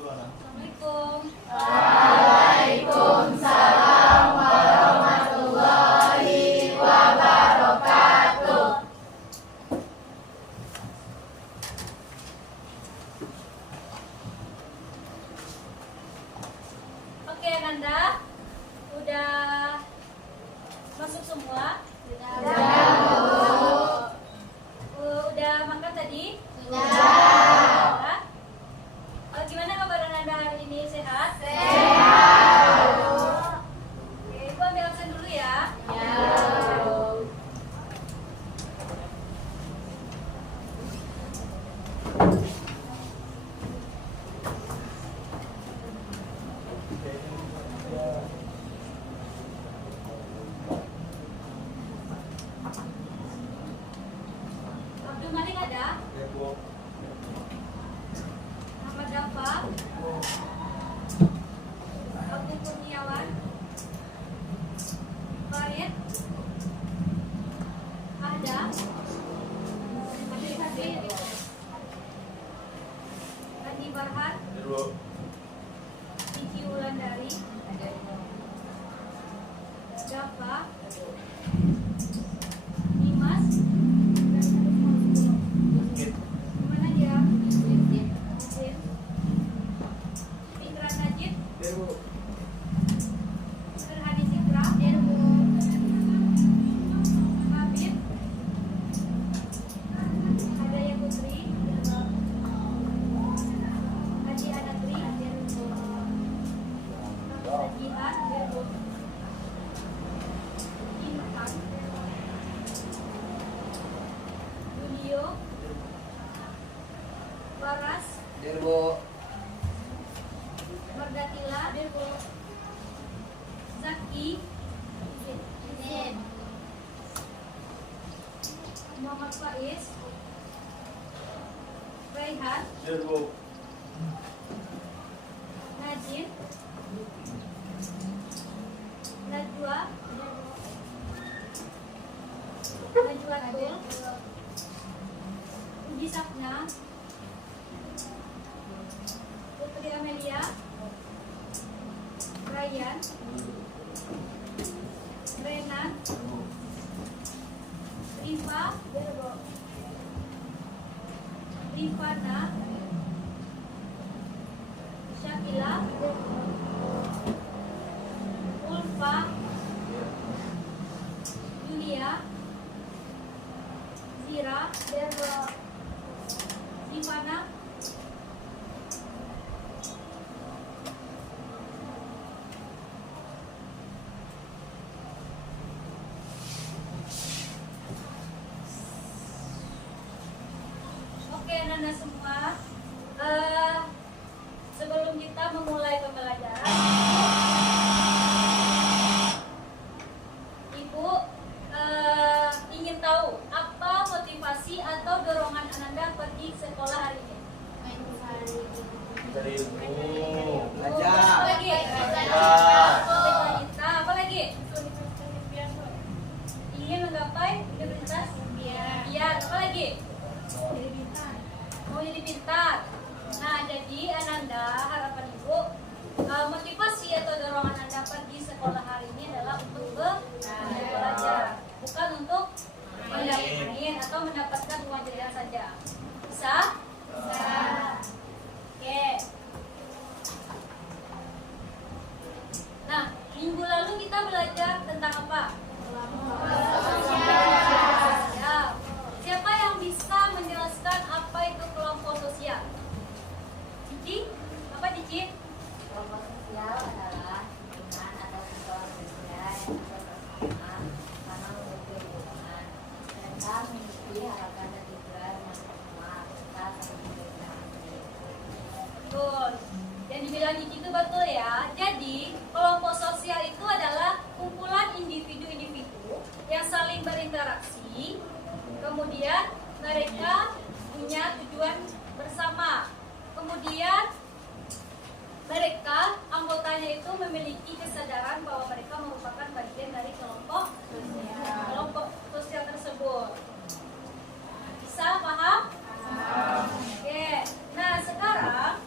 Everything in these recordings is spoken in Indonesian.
Assalamualaikum. Waalaikumsalam warahmatullahi wabarakatuh. Oke, Nanda, udah masuk semua? Udah makan tadi? Sudah. Gimana kabar Nanda hari ini? Sehat? Sehat. Oke, Ibu ambil absen dulu ya. Ya. Abdul Malik ada? Muhammad Dafa? Abdul Kurniawan? Farid? Ada? Adi Barhan? Cici Wulandari? Dafa? Dimas? Mana dia? Fitra Najib? Ferhadi Zikra? Habib? Hadaya Putri? Haji Anatri? Sajihan? Intan? Julio? Waras? Mardatila? Zaki? Muhammad Faiz? Raihan? Najib? Najwa? Najwatul? Uji Sapna? Putri Amelia? Ryan? Renan? Rifa? Rifana? Syakila? Ulfa? Julia? Zira? Rifana? Oke, Nanda semua. Sebelum kita memulai pembelajaran, Ibu ingin tahu apa motivasi atau dorongan Ananda pergi sekolah hari ini? Mencari ilmu. Apa lagi? Belajar. Apa lagi? Ingin menggapai universitas? Biar. Apa lagi? Mau jadi pintar. Nah, jadi Ananda, harapan Ibu, motivasi atau dorongan Anda pergi sekolah hari ini adalah untuk belajar, bukan untuk mendapatkan atau mendapatkan uang jajan saja. Bisa? Bisa. Oke. Nah, minggu lalu kita belajar tentang apa? Sosial. Siapa yang bisa menjelaskan apa itu kelompok sosial? Cici? Apa Cici? Kelompok sosial adalah lingkungan atau sebuah manusia yang bersama karena memiliki hubungan. Mereka memiliki harapan dan tujuan yang sama serta saling berinteraksi. Betul. Yang dibilang Cici itu betul ya. Jadi, kelompok sosial itu adalah kumpulan individu-individu yang saling berinteraksi. Kemudian mereka punya tujuan bersama. Kemudian mereka anggotanya itu memiliki kesadaran bahwa mereka merupakan bagian dari kelompok sosial tersebut. Bisa paham? Oke. Nah, sekarang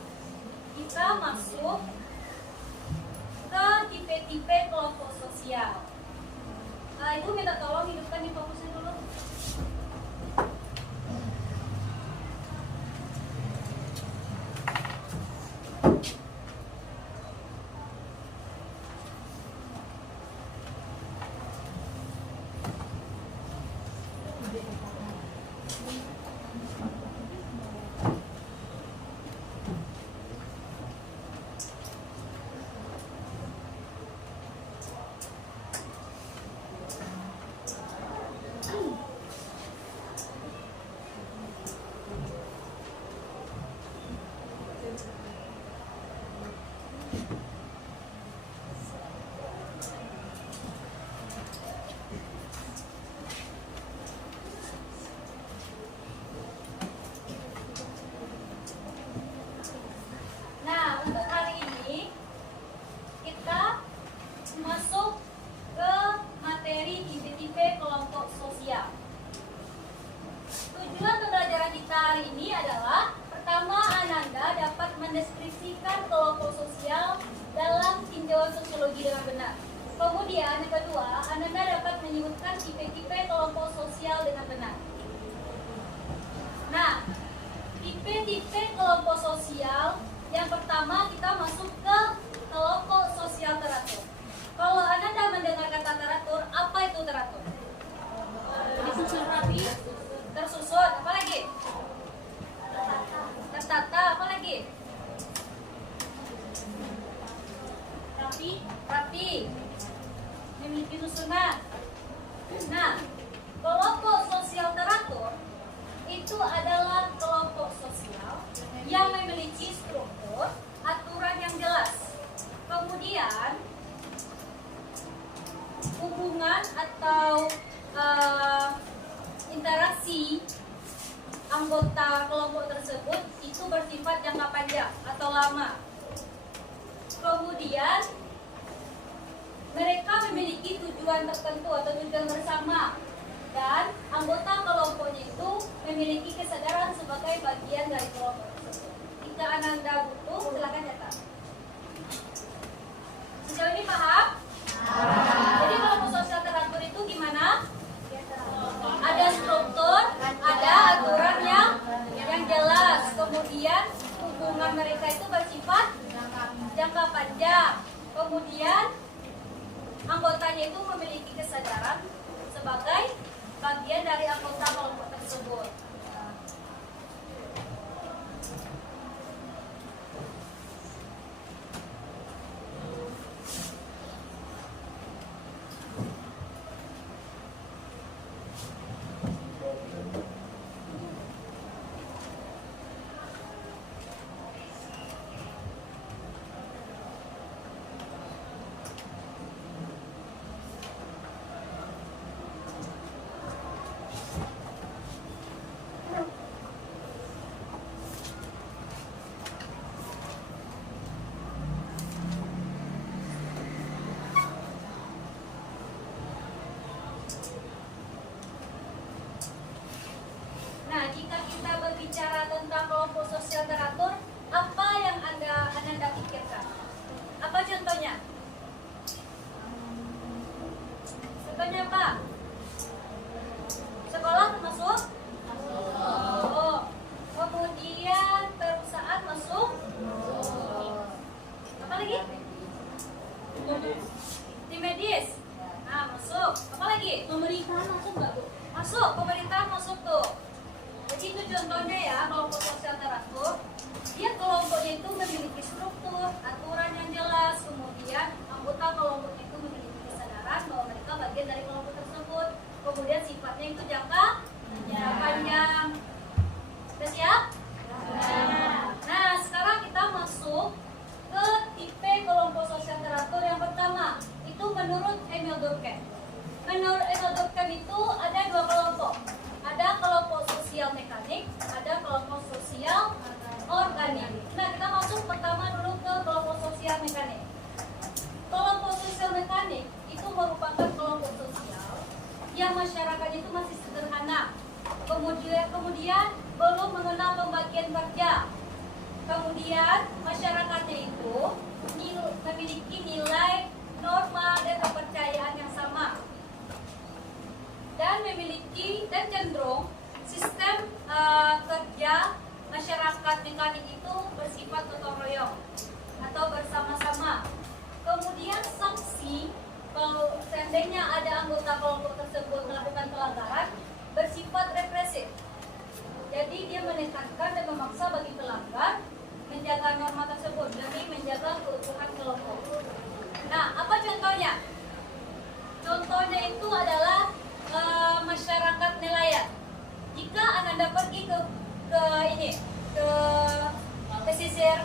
kita tipe kelompok sosial. Ibu minta tolong hidupkan di fokusnya dulu. Nah, untuk hari ini kita masuk ke materi tipe-tipe kelompok sosial. Tujuan pembelajaran kita hari ini adalah pertama, Ananda dapat mendeskripsikan kelompok sosial dalam tinjauan sosiologi dengan benar. Kemudian yang kedua, Ananda dapat menyebutkan tipe-tipe kelompok sosial dengan benar. Nah, tipe-tipe kelompok sosial yang pertama kita masuk ke kelompok sosial teratur. Kalau Ananda mendengar kata teratur, apa itu teratur? Disusun rapi, tersusun, apa lagi? Tertata, apa lagi? Rapi, memiliki susunan. Nah, kelompok sosial teratur itu adalah kelompok sosial yang memiliki struktur, aturan yang jelas. Kemudian hubungan atau interaksi anggota kelompok tersebut itu bersifat jangka panjang atau lama. Kemudian mereka memiliki tujuan tertentu atau tujuan bersama, dan anggota kelompoknya itu memiliki kesadaran sebagai bagian dari kelompok tersebut. Jika Ananda butuh, silakan catat. Sejauh ini paham? Jadi kelompok sosial teratur itu gimana? Ada struktur, ada aturan yang jelas. Kemudian hubungan mereka itu bersifat jangka panjang. Kemudian anggotanya itu memiliki kesadaran sebagai bagian dari anggota kelompok tersebut. Nah, jika kita berbicara tentang kelompok sosial teratur, apa yang Anda pikirkan? Apa contohnya? Contohnya apa? Sekolah termasuk? Oh. Kemudian perusahaan masuk? Apa lagi? Tim medis? Nah, masuk. Apa lagi? Pemerintahan masuk nggak, Bu? Masuk, pemerintahan masuk tuh. Jadi itu contohnya ya, kelompok sosial teratur. Dia kelompoknya itu memiliki struktur, aturan yang jelas. Kemudian anggota kelompok itu memiliki kesadaran bahwa mereka bagian dari kelompok tersebut. Kemudian sifatnya itu jangka panjang. Sudah siap? Nah, sekarang kita masuk ke tipe kelompok sosial teratur yang pertama. Itu menurut Emil Durkheim. Menurut Emil Durkheim itu ada dua kelompok. Ada kelompok sosial mekanik, ada kelompok sosial organik. Nah, kita masuk pertama dulu ke kelompok sosial mekanik. Kelompok sosial mekanik itu merupakan kelompok sosial yang masyarakatnya itu masih sederhana. Kemudian belum mengenal pembagian kerja. Kemudian masyarakatnya itu memiliki nilai norm pertumbuhan kelompok. Nah, apa contohnya? Contohnya itu adalah masyarakat nelayan. Jika Anda pergi ke pesisir,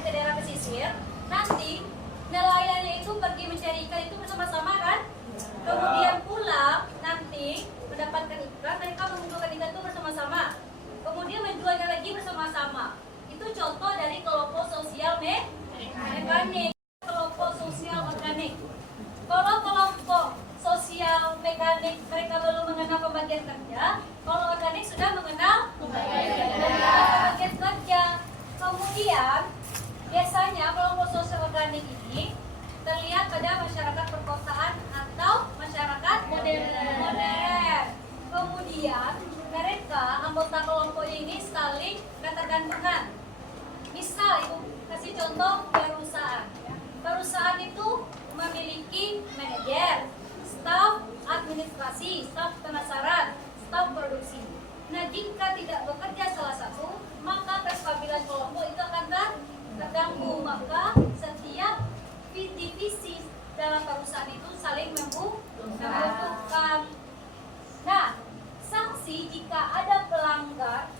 ke daerah pesisir, nanti nelayannya itu pergi mencari ikan itu bersama-sama kan? Kemudian pulang nanti mendapatkan ikan, mereka mengumpulkan ikan itu bersama-sama. Kemudian menjualnya lagi bersama-sama. Itu contoh dari kelompok sosial mekanik, kelompok sosial organik. Kalau kelompok sosial mekanik mereka belum mengenal pembagian kerja, kalau organik sudah mengenal pembagian kerja. Kemudian biasanya kelompok sosial organik ini terlihat pada masyarakat perkotaan atau masyarakat modern. Kemudian mereka anggota kelompok ini saling ketergantungan. Misal ibu kasih contoh perusahaan. Perusahaan itu memiliki manajer, staf administrasi, staf pemasaran, staf produksi. Nah, jika tidak bekerja salah satu, maka kestabilan kelompok itu akan terganggu. Maka setiap divisi dalam perusahaan itu saling membutuhkan. Nah, sanksi jika ada pelanggar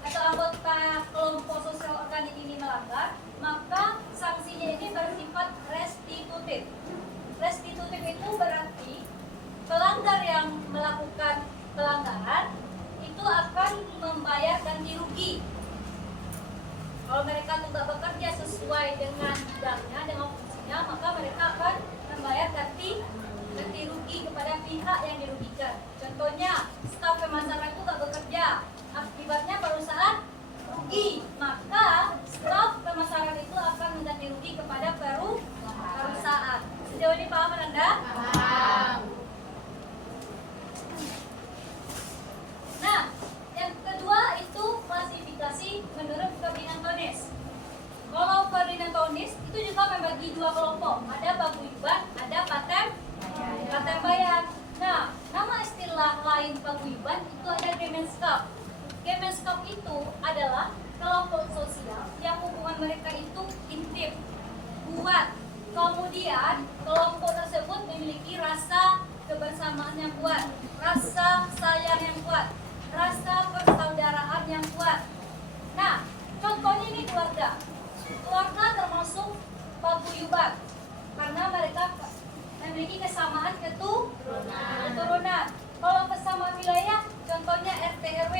atau anggota kelompok sosial organik ini melanggar, maka sanksinya ini bersifat restitutif. Restitutif itu berarti pelanggar yang melakukan pelanggaran itu akan membayar ganti rugi. Kalau mereka tidak bekerja sesuai dengan bidangnya, dengan fungsinya, maka mereka akan membayar ganti rugi kepada pihak yang dirugikan. Contohnya, staf pemasaran itu tidak bekerja, akibatnya perusahaan rugi, maka staf pemasaran itu akan mengganti rugi kepada perusahaan. Sejauh ini paham Anda? Paham. Nah, yang kedua itu klasifikasi menurut Ferdinand Tonis. Kalau Ferdinand Tonis itu juga membagi dua kelompok, ada paguyuban, ada patembayan. Nah, nama istilah lain paguyuban itu ada Gemeinschap. Gemeinschap itu adalah kelompok sosial yang hubungan mereka itu intim, kuat. Kemudian kelompok tersebut memiliki rasa kebersamaan yang kuat, rasa sayang yang kuat, rasa persaudaraan yang kuat. Nah, contohnya ini keluarga. Keluarga termasuk paguyuban karena mereka memiliki kesamaan keturunan. Kalau kesamaan wilayah, contohnya RT RW.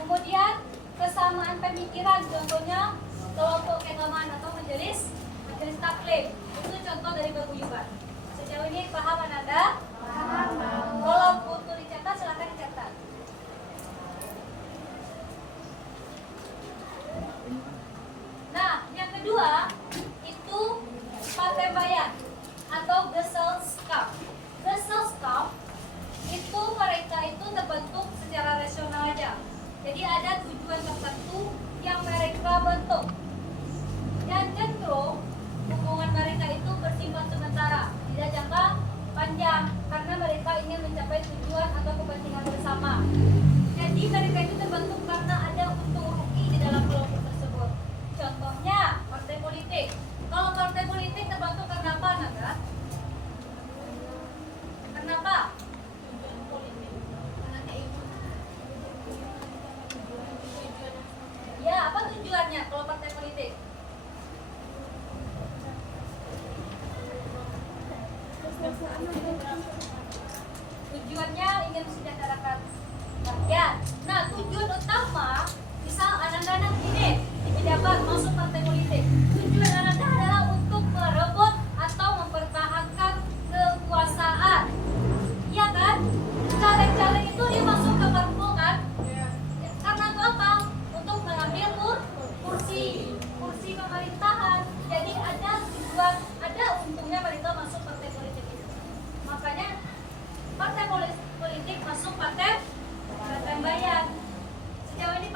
Kemudian kesamaan pemikiran, contohnya kelompok keagamaan atau majelis taklim. Itu contoh dari paguyuban. Sejauh ini paham Anda? Paham. Kalau butuh dicatat, silakan dicatat. Nah, yang kedua itu patembayan atau Gesellschaft. Gesellschaft itu mereka itu terbentuk secara rasional aja. Jadi ada tujuan tertentu yang mereka bentuk. Dan cenderung hubungan mereka itu bersifat sementara, tidak jangka panjang karena mereka ingin mencapai tujuan atau kepentingan bersama. Jadi mereka itu terbentuk karena ada untung rugi di dalam kelompok tersebut. Contohnya partai politik. Kalau partai politik terbentuk karena apa, Naga? Kenapa? Ya, apa tujuannya kalau partai politik? Tujuannya ingin mensejahterakan rakyat. Nah, tujuan utama, misal anak-anak ini pejabat masuk partai politik, tujuan Anda adalah untuk merebut atau mempertahankan kekuasaan. Iya kan? Caleg-caleg itu dia masuk ke parpol kan? Karena itu apa? Untuk mengambil kursi pemerintahan. Jadi ada tujuan, ada untungnya mereka masuk partai politik itu. Makanya partai politik masuk patembayan. Sejauh ini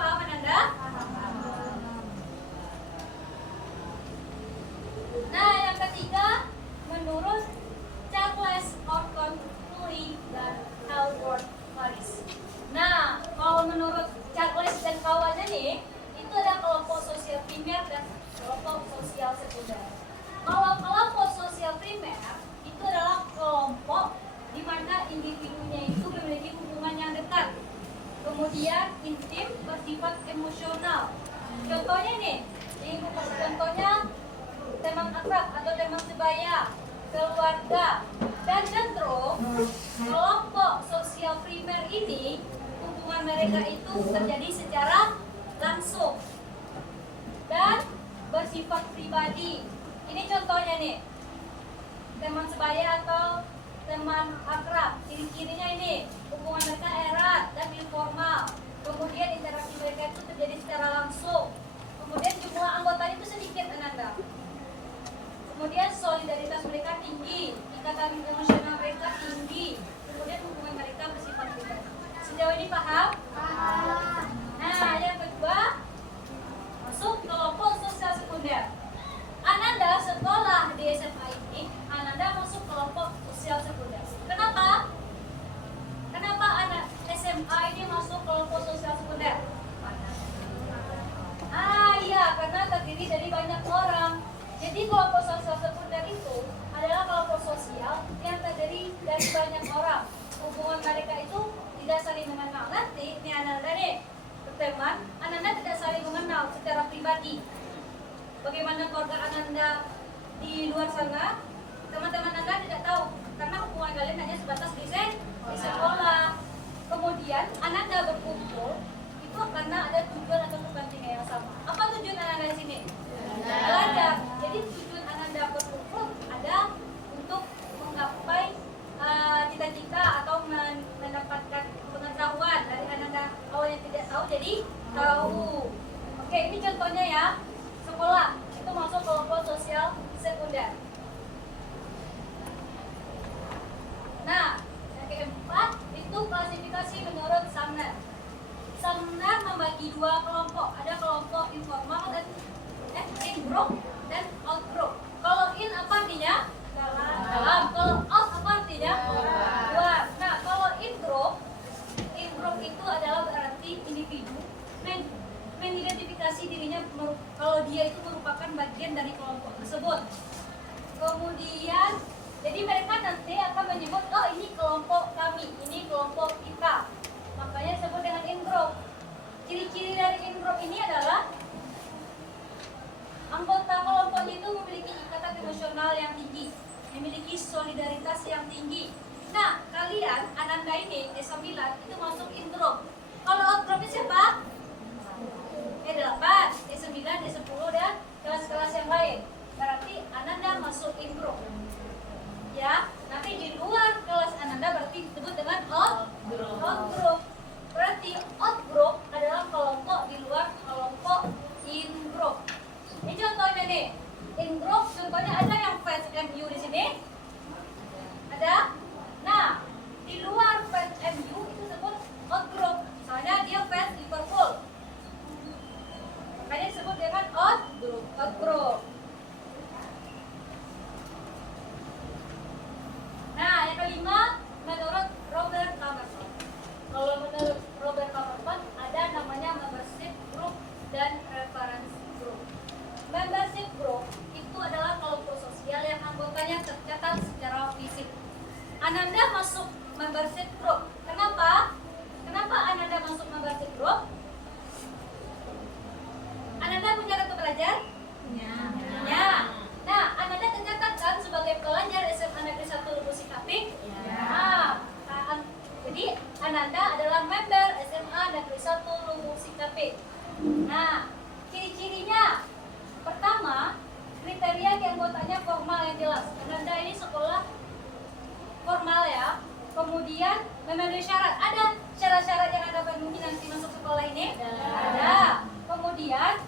kelompok sosial sekunder. Kalau kelompok sosial primer itu adalah kelompok di mana individunya itu memiliki hubungan yang dekat, kemudian intim, bersifat emosional. Contohnya nih, contohnya teman akrab atau teman sebaya, keluarga, dan cenderung kelompok sosial primer ini hubungan mereka itu terjadi secara langsung dan bersifat pribadi. Ini contohnya nih, teman sebaya atau teman akrab, ciri-cirinya ini hubungan mereka erat dan informal, kemudian interaksi mereka itu terjadi secara langsung, kemudian jumlah anggotanya itu sedikit, Ananda. Kemudian solidaritas mereka tinggi, ikatan emosional mereka tinggi, kemudian hubungan mereka bersifat pribadi. Sejauh ini paham? Paham. Nah, yang kedua, masuk kelompok sosial sekunder. Ananda sekolah di SMA ini, Ananda masuk kelompok sosial sekunder. Kenapa? Kenapa anak SMA ini masuk kelompok sosial sekunder? Iya, karena terdiri dari banyak orang. Jadi kelompok sosial sekunder itu adalah kelompok sosial yang terdiri dari banyak orang. Hubungan mereka itu tidak saling mengenal. Nanti ini Ananda nih, teman, Ananda tidak saling mengenal secara pribadi. Bagaimana keluarga Ananda di luar sana, teman-teman Anda tidak tahu karena hubungan kalian hanya sebatas di sekolah. Kemudian Ananda berkumpul itu karena ada tujuan atau kepentingan yang sama. Apa tujuan Ananda di sini? Belajar. Jadi tujuan Ananda berkumpul ada untuk menggapai cita-cita atau mendapatkan pengetahuan dari Ananda awalnya tidak tahu jadi tahu. Oke, ini contohnya ya. Sekolah itu masuk kelompok sosial sekunder. Nah, yang keempat itu klasifikasi menurut Sumner. Sumner membagi dua kelompok, ada kelompok informal dan in group dan out group. Kalau in apa artinya? Dalam. Kalau out apa artinya? Luar. Nah, kalau in group itu adalah berarti individu mengidentifikasi dirinya kalau dia itu merupakan bagian dari kelompok tersebut. Kemudian, jadi mereka nanti akan menyebut, oh ini kelompok kami, ini kelompok kita. Makanya disebut dengan in-group. Ciri-ciri dari in-group ini adalah anggota kelompoknya itu memiliki ikatan emosional yang tinggi, memiliki solidaritas yang tinggi. Nah, kalian, Ananda ini, D9 itu masuk in-group. Kalau out-groupnya siapa? D8, D9, D10 dan kelas-kelas yang lain. Berarti Ananda masuk in group. Ya, nanti di luar kelas Ananda berarti disebut dengan out group. Berarti out group adalah kelompok di luar kelompok in group. Ini contohnya nih. In group contohnya ada yang fans MU di sini? Ada? Nah, di luar fans MU itu disebut out group. Misalnya dia fans Liverpool. Makanya disebut dengan out group. Nah, yang kelima menurut Robert Camerton. Kalau menurut Robert Camerton ada namanya membership group dan reference group. Membership group itu adalah kelompok sosial yang anggotanya tercatat secara fisik. Ananda masuk membership group. Kenapa? Kenapa Ananda masuk membership group? Ananda punya kartu pelajar? Punya. Nah, Ananda tercatat kan sebagai pelajar SMA Negeri 1 Lubuk Sikapik? Ya. Jadi Ananda adalah member SMA Negeri 1 Lubuk Sikapik. Nah, ciri-cirinya pertama, kriteria keanggotanya formal yang jelas. Ananda ini sekolah formal ya. Kemudian memenuhi syarat. Ada syarat-syarat yang Anda penuhi nanti masuk sekolah ini? Ada. Kemudian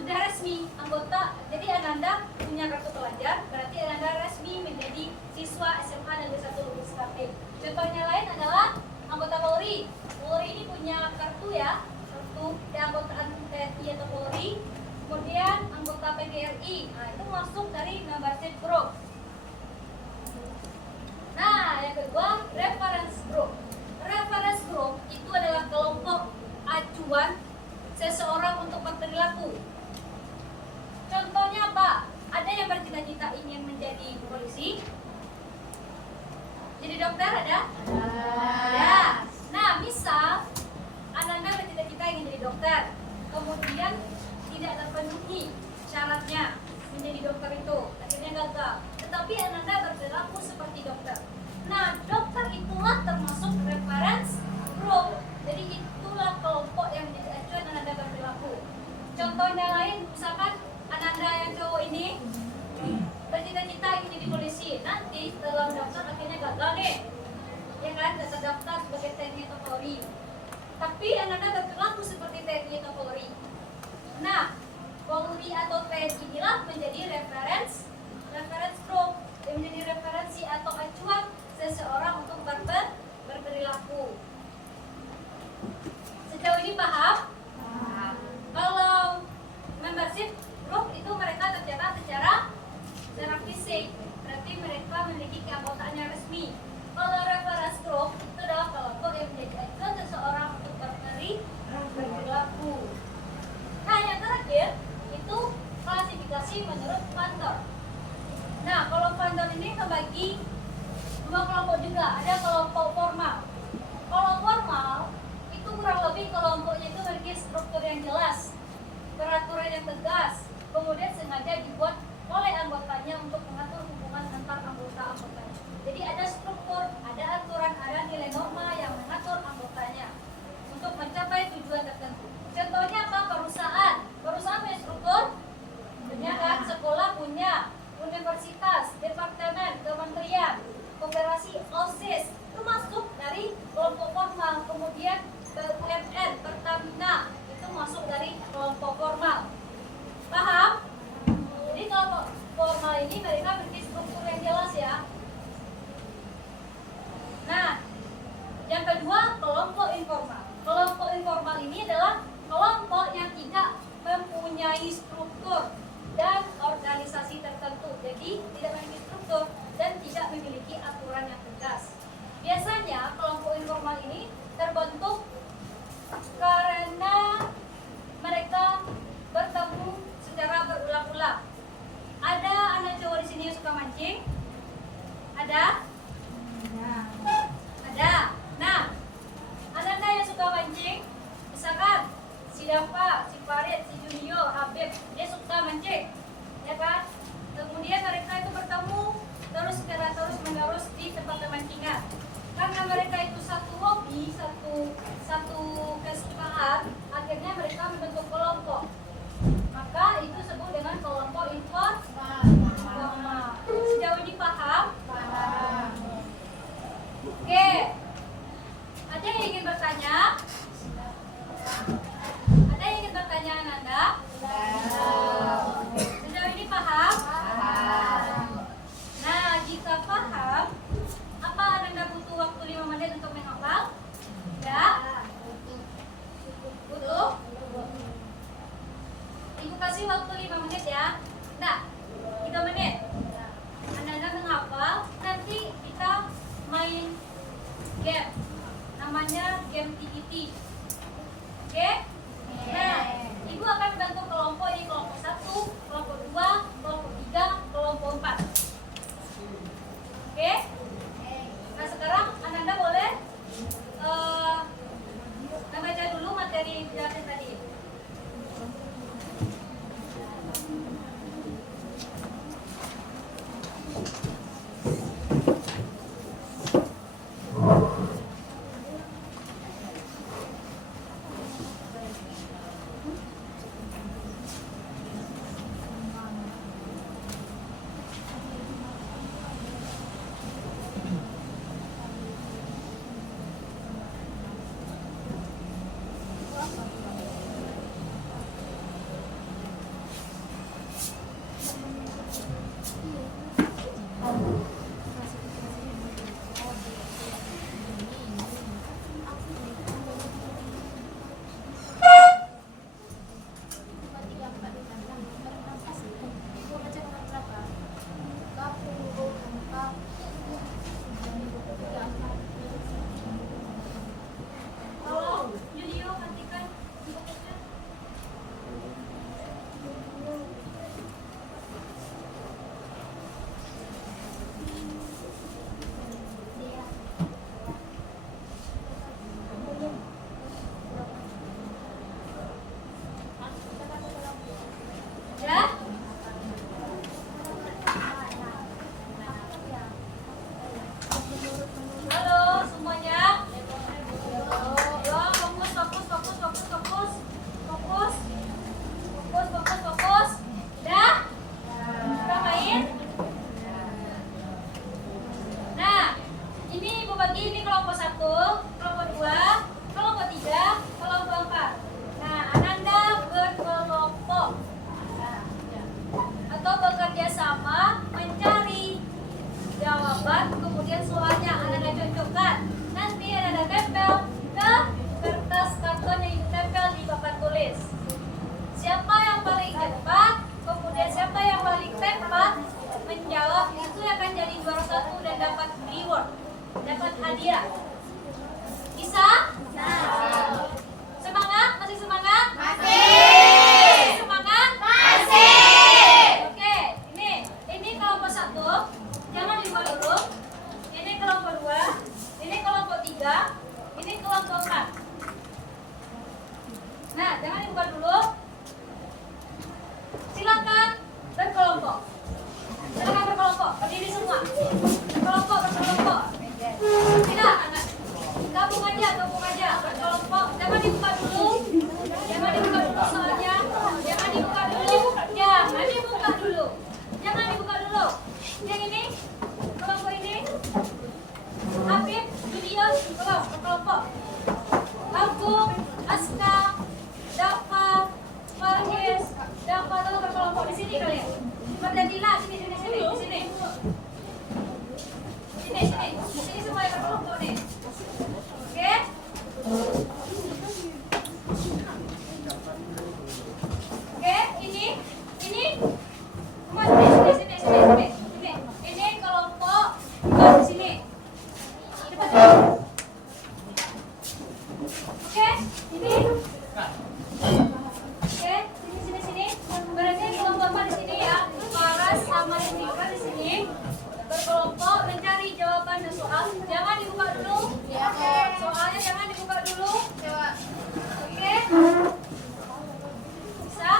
sudah resmi anggota. Jadi Ananda punya kartu pelajar, berarti Ananda resmi menjadi siswa SMA Negeri 1 Lubuk Sikapik. Contohnya lain adalah anggota Polri. Polri ini punya kartu ya, kartu keanggotaan TNI atau Polri. Kemudian anggota PGRI. Nah, itu masuk dari membership group. Nah, yang kedua, reference group. Reference group itu adalah kelompok acuan seseorang untuk berperilaku. Contoh Jadi dokter ada? Ada. Nah, misal Ananda bercita-cita ingin jadi dokter, kemudian tidak terpenuhi syaratnya menjadi dokter itu, akhirnya gagal. Tetapi Ananda berperilaku seperti dokter. Nah, dokter itulah termasuk reference group. Jadi itulah kelompok yang menjadi acuan Ananda berperilaku. Contohnya lain, misalkan Ananda yang cowok ini bercita-cita ingin jadi polisi, nanti setelah daftar akhirnya gagal nih, ya kan, terdaftar sebagai TNI atau Polri. Tapi Ananda berperilaku seperti TNI atau Polri. Nah, Polri atau TNI inilah menjadi reference group, yang menjadi referensi atau acuan seseorang untuk berperilaku. Sejauh ini paham? Kalau membership group itu mereka tercatat secara fisik, berarti mereka memiliki keanggotaan yang resmi. Kalau reference group itu adalah kelompok yang menjadi acuan seseorang untuk berperilaku. Nah, yang terakhir itu klasifikasi menurut vendor. Nah, kalau vendor ini membagi dua kelompok juga. Ada kelompok formal. Kalau formal itu kurang lebih kelompoknya itu memiliki struktur yang jelas, peraturan yang tegas, kemudian sengaja dibuat oleh anggotanya untuk mengatur hubungan antar anggota-anggotanya. Jadi ada struktur, ada aturan, ada nilai norma yang mengatur anggotanya untuk mencapai tujuan tertentu. Contohnya apa? Perusahaan. Perusahaan punya struktur, punya kan? Sekolah punya, universitas, departemen, kementerian, koperasi, OSIS, termasuk dari kelompok formal. Kemudian BUMN, Pertamina, itu masuk dari kelompok formal. Paham? Jadi kelompok formal ini mereka memiliki struktur yang jelas ya. Nah, yang kedua kelompok informal. Kelompok informal ini adalah kelompok yang tidak mempunyai struktur dan organisasi tertentu. Jadi tidak memiliki struktur dan tidak memiliki aturan yang tegas. Biasanya kelompok informal ini terbentuk karena mereka bertemu secara berulang-ulang. Ada anak cowok di sini yang suka mancing? Ada? Ada. Nah, anak-anak yang suka mancing, misalkan si Dava, si Farid, si Junio, Habib, dia suka mancing, ya kan? Kemudian mereka itu bertemu terus secara terus-menerus di tempat pemancingan. Karena mereka itu satu hobi, satu kesukaan, akhirnya mereka membentuk kelompok. Maka itu disebut dengan kelompok informal. Sejauh ini paham? Paham. jawaban, kemudian soalnya Anda cocokkan. Nanti Anda tempel ke kertas karton yang ditempel di papan tulis. Siapa yang paling cepat, kemudian siapa yang paling tepat menjawab, itu akan jadi juara satu dan dapat reward, dapat hadiah. Bisa? Semangat? Masih semangat? Masih semangat? Oke, ini kelompok 1, jangan dibuka dulu. Ini kelompok 2, ini kelompok 3, ini kelompok 4. Nah, jangan dibuka dulu. Silakan berkelompok. Silakan berkelompok, berdiri semua. Berkelompok. Tidak, anak. Gabung aja, berkelompok. Jangan dibuka dulu soalnya. Jangan dibuka dulu. Yang ini, kelompok ini. Habib, Julius, berkelompok. Agung, Aska, Dafa, Faiz, Dafa, tolong berkelompok di sini kalian. Berdadilah sini. Sini semua yang berkelompok nih. Oke? Oke, ini. Semua sini. Ini kelompok di sini. Cepat. Oke, ini. Oke, sini. Berarti kelompok 4 di sini ya. Faras sama Nika di sini berkelompok mencari jawaban dan soal. Jangan dibuka dulu. Soalnya jangan dibuka dulu. Oke? Bisa?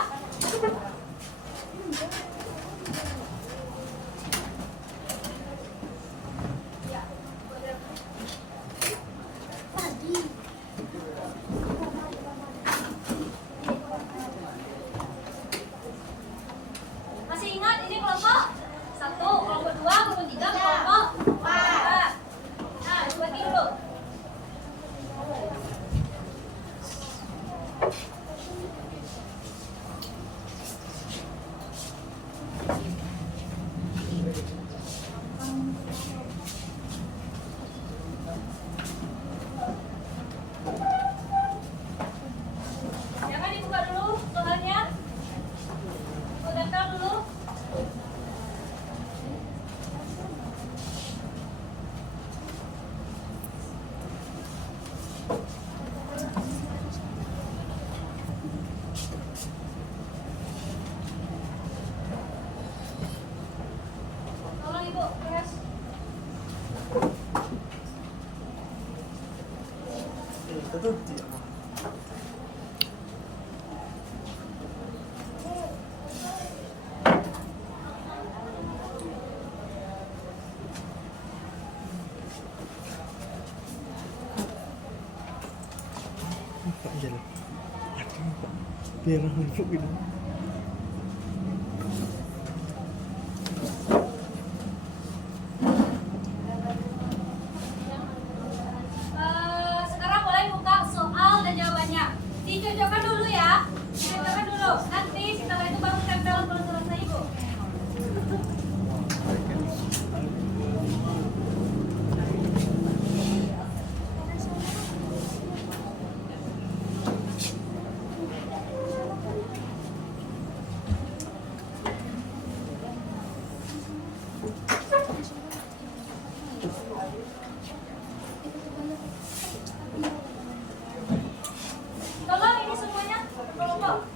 Masih ingat ini kelompok 1, kelompok 2, kelompok 3, kelompok 4. Nah, bagi dulu. Jangan dibuka dulu soalnya. Tempel dulu. Tolong Ibu, beres. Biar empuk gitu. Sekarang boleh buka soal dan jawabannya. Dicocokkan dulu ya. Nanti setelah itu baru tempel kalau selesai Ibu. Tolong ini semuanya berkelompok.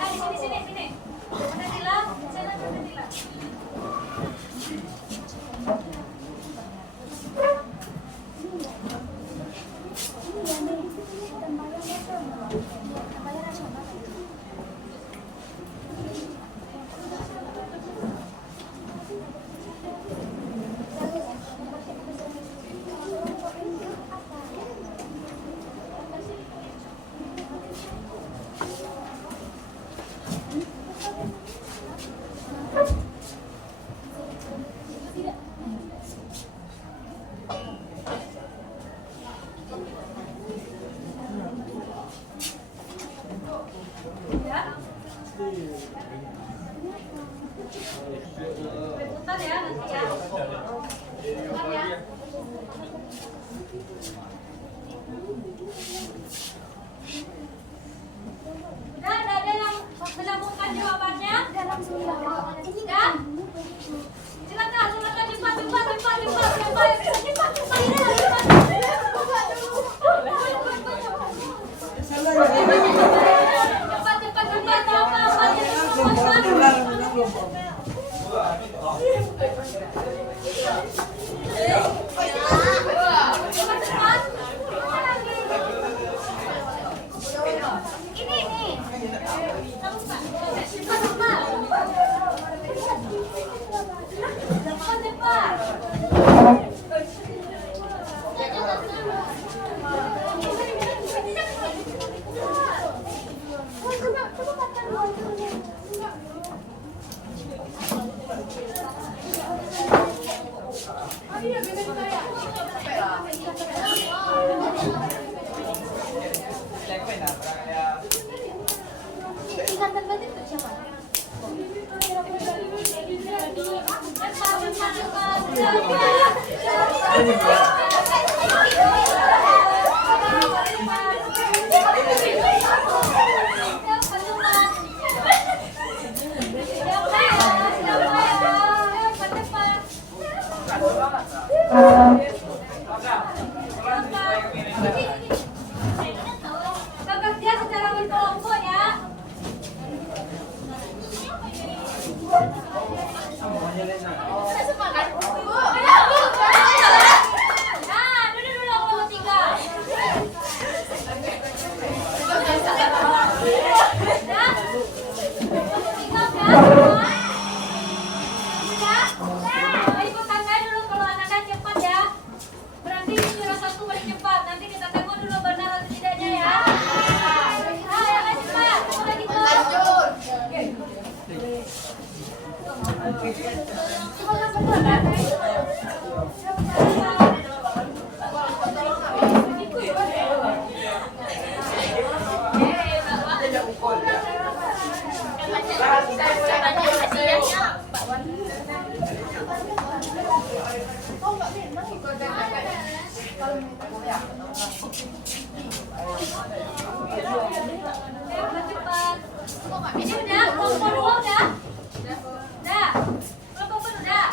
Nah, di sini. Berdadilah, sana berdadilah. Ya. Rebutan ya nanti ya. Rebutan ya. Udah ada yang menemukan jawabannya? Sudah? Silakan cepat Ikatan batin itu siapa? Bekerja secara berkelompok ya. Nah, duduk dulu kelompok 3. Nah, kelompok 3 udah? Udah? Ikut tangga dulu kalau anaknya cepat ya. Berarti juara 1 paling cepat. Nanti kita tengok dulu benar atau tidaknya ya. Nah, yang lain cepat. Udah gitu. Udah cepat. Ini udah, kelompok 2 udah? Udah. Kelompok 1 udah?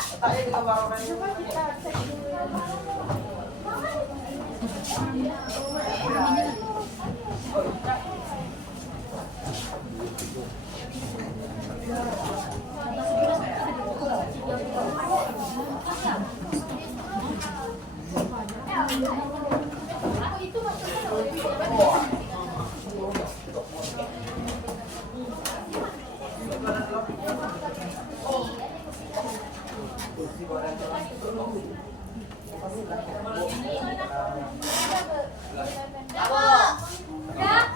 Udah?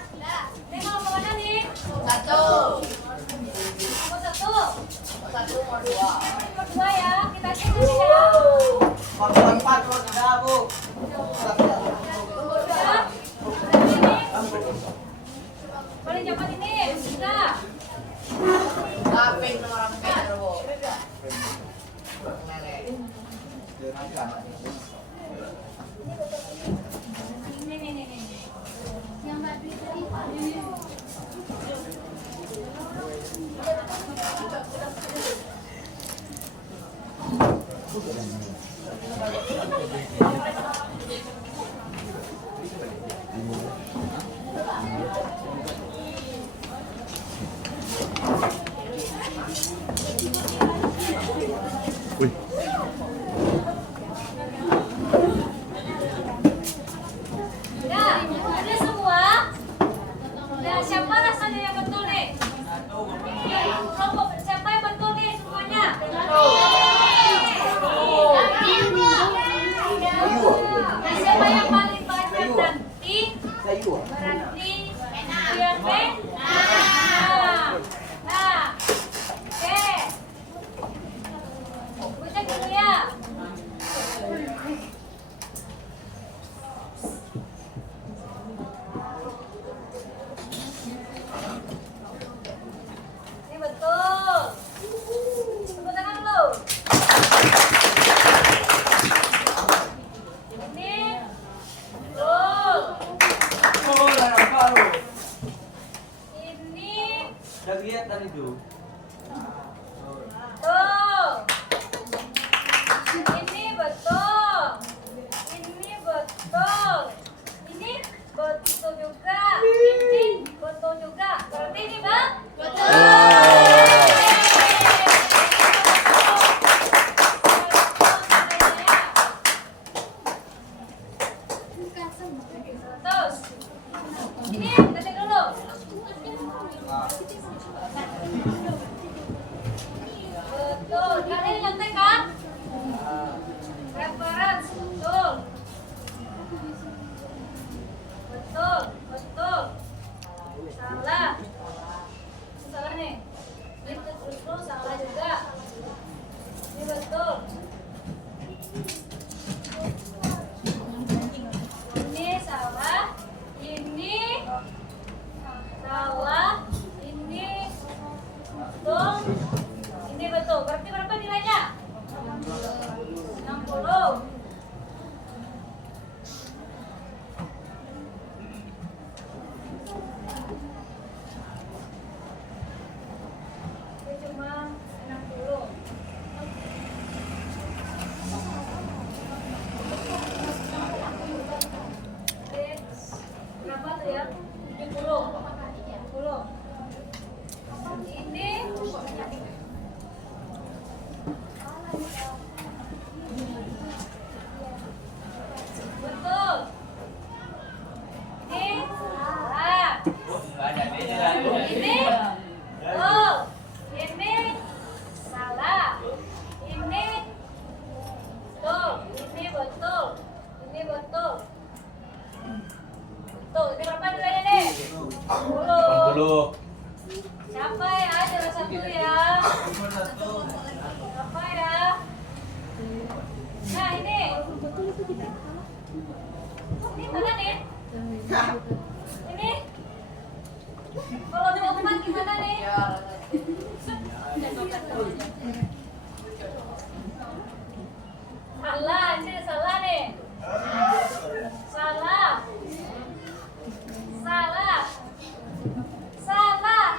Ini kelompok mana nih? Kelompok 1. Kelompok 2 ya. Kita cek nanti ya. Udah? Ini. Paling cepat ini. Udah. Nih. Yang Mbak Dwi tadi Pak. Wih, Udah, ada semua. Udah, siapa rasanya yang betul nih? Kelompok siapa yang betul nih semuanya? Udah lihat tadi tuh. Tuh. Ini betul. Ini betul. Ini betul juga. Ini betul juga. Berarti ini Bang? Betul. Terus. Ini ketik dulu. Betul. Kalian nyantai kan? Reference. Betul. Betul. Betul. Salah. Salah nih. Ini terus salah juga. Ini betul. Ini salah. Ini salah. Ini betul. Ini betul. Berarti berapa nilainya? 60. Ini cuma 60. Berapa tuh ya? 70. 70. Ini betul. Ini salah. Enggak ada beda. Ini betul. Ini salah. Ini betul. Ini betul. Ini betul. Betul. Ini berapa nilainya nih? 10. 80. Siapa ya? Juara 1 ya. Siapa ya? Nah ini. Ini mana nih? Ini. Kalau teman-teman gimana nih? Salah, ini salah nih. Salah. Salah. Salah.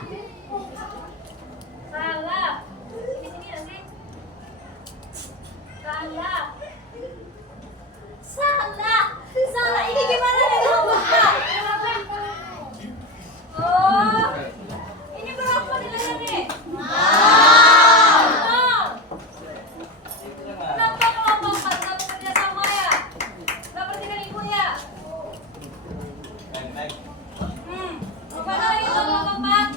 Salah. Di sini nggak sih? Salah. Salah. Salah. Ini gimana nih? Lupa. Oh. Ini berapa nilainya nih? Nol. Kenapa kelompok 4 nggak bekerja sama ya? Nggak perhatikan ibu ya? Kemana lagi kelompok 4?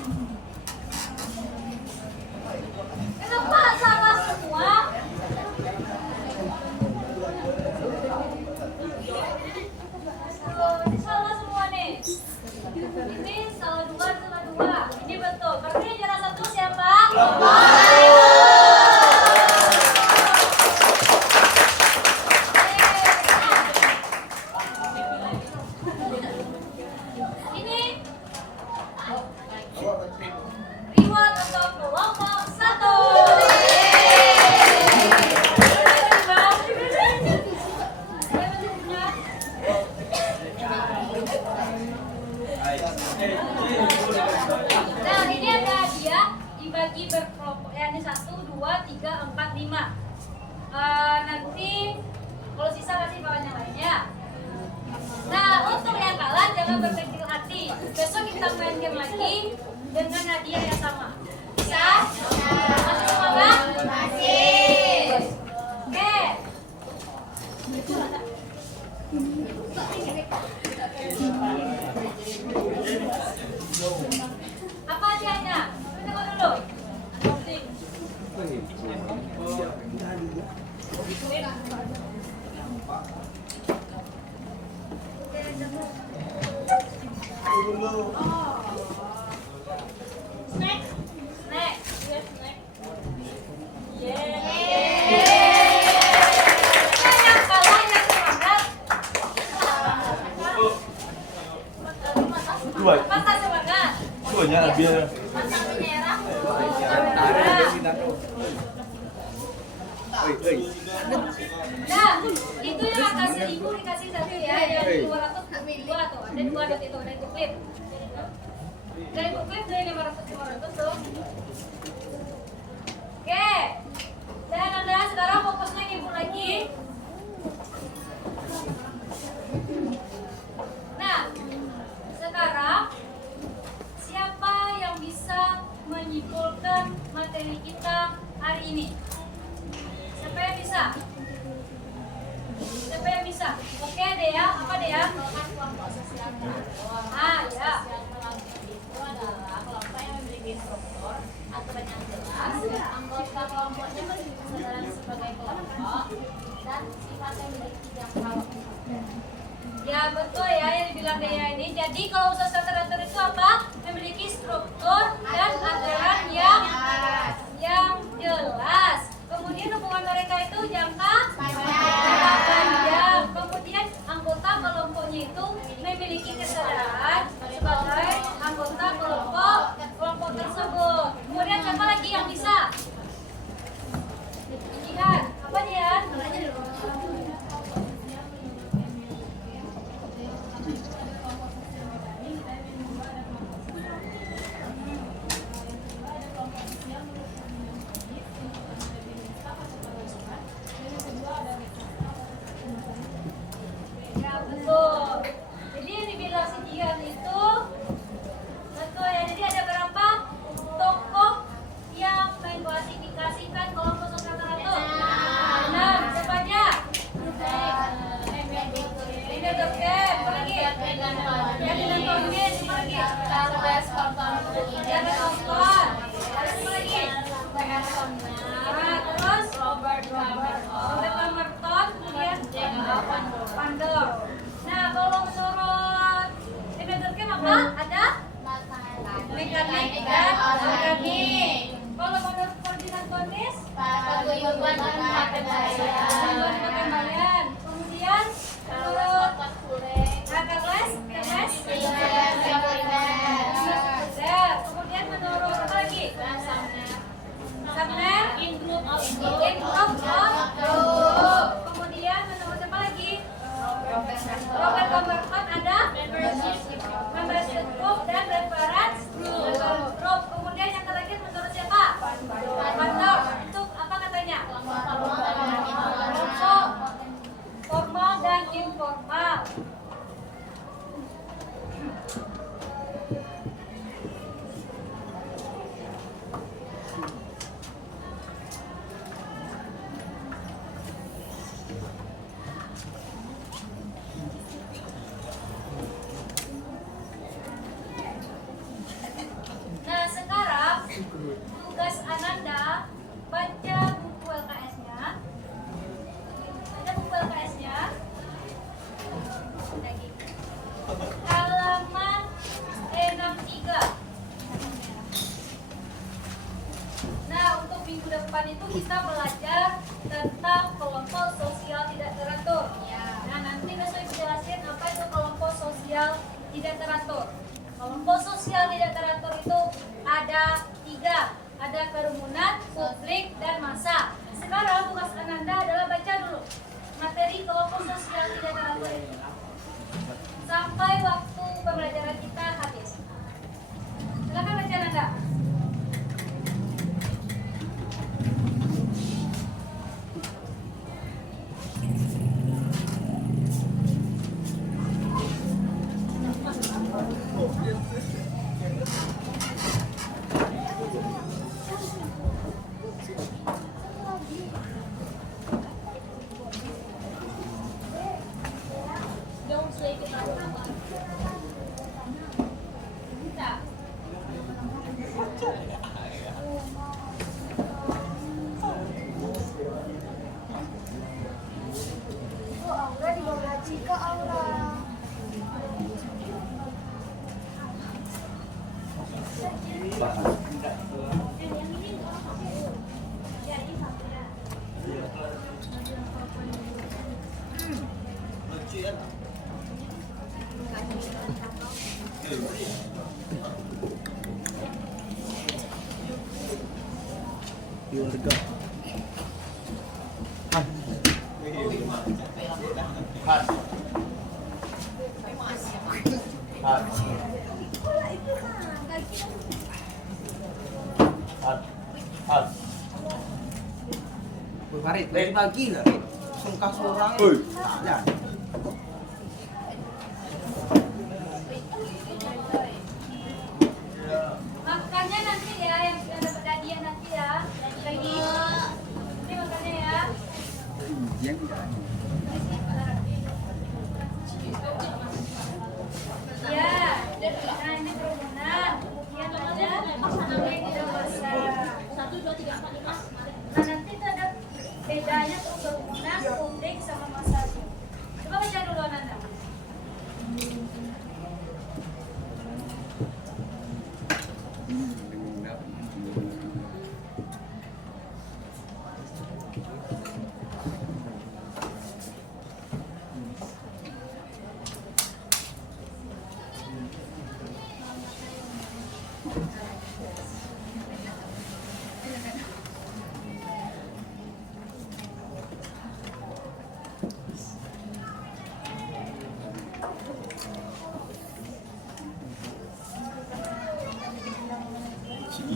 Kenapa salah semua? Oh, ini salah semua nih. Ini salah 2. Ini betul. Berarti yang juara 1 siapa? Ini reward untuk kelompok 1. Nah ini ada hadiah dibagi berkelompok ya, ini 1, 2, 3, 4, 5. Nanti kalau sisa kasih kawan yang lainnya. Nah untuk yang kalah jangan berkecil hati. Besok kita main game lagi dengan hadiah yang sama. Bisa? Masih semangat? Masih. Oke. Apa hadiahnya? Kita tengok dulu. Snack. Snack. Iya, snack. Yang kalah yang semangat. Dua. Masa semangat. Duanya biar. Masa menyerah. Nah, itu yang kasih ibu dikasih satu ya, yang 200 dua tuh, ada 200 itu, ada itu klip. Dari buku klip dari 500 ke materi kita hari ini. Siapa yang bisa? Siapa yang bisa? Oke deh ya, apa deh ya? Kelompok sosial teratur. Ah ya. Sosial teratur itu adalah kelompok yang memiliki struktur aturan yang jelas. Anggota kelompoknya memiliki kesadaran sebagai kelompok dan sifatnya memiliki jangka waktu. Ya betul ya yang dibilang Dea ini. Jadi kalau sosial teratur itu apa? Memiliki struktur dan aturan yang jelas. Kemudian hubungan mereka itu jangka panjang. Kemudian anggota kelompoknya itu memiliki kesadaran sebagai anggota kelompok tersebut. Kemudian siapa lagi yang bisa? Jihan, apa Jihan? Ya betul. Jadi yang dibilang si Jihan itu betul ya. Jadi ada berapa tokoh yang mengklasifikasikan kelompok sosial teratur? 6. Siapa aja? Ini dokter. Apa lagi? Yang dengan kondis. Apa lagi? Charles Horton. Jangan nonton. Terus apa lagi? Nah, terus Robert Lamerton, kemudian Pandor. Nah, kalau menurut Demeter apa? Ada mekanik dan organik. Kalau menurut Ferdinand Kondis, paguyuban dan pembayan. Kemudian menurut Douglas, kemudian menurut apa lagi? Sumner, in group of group. Kemudian menurut siapa lagi? Robert Pemberton ada membership group dan reference group. Kemudian yang terakhir menurut siapa? Pandor. Itu apa katanya? Kelompok formal dan informal. Nah sekarang tugas Ananda baca buku LKS-nya. Baca buku LKS-nya. Lagi. Halaman 63. Nah untuk minggu depan itu kita belajar tentang kelompok sosial tidak teratur. Nah nanti besok ibu jelasin apa itu kelompok sosial tidak teratur. Kelompok sosial tidak teratur itu ada 3. Ada kerumunan, publik, dan massa. Sekarang tugas Ananda adalah baca dulu materi kelompok sosial tidak teratur ini sampai waktu pembelajaran kita habis. Silakan baca Ananda. Don't say it out loud. Kita. Aura dibawa ke Aura. Keluarga. Farid, lain lagi lah. Sungkah seorang Oi. ya. Makanya nanti ya yang dapat hadiah nanti ya.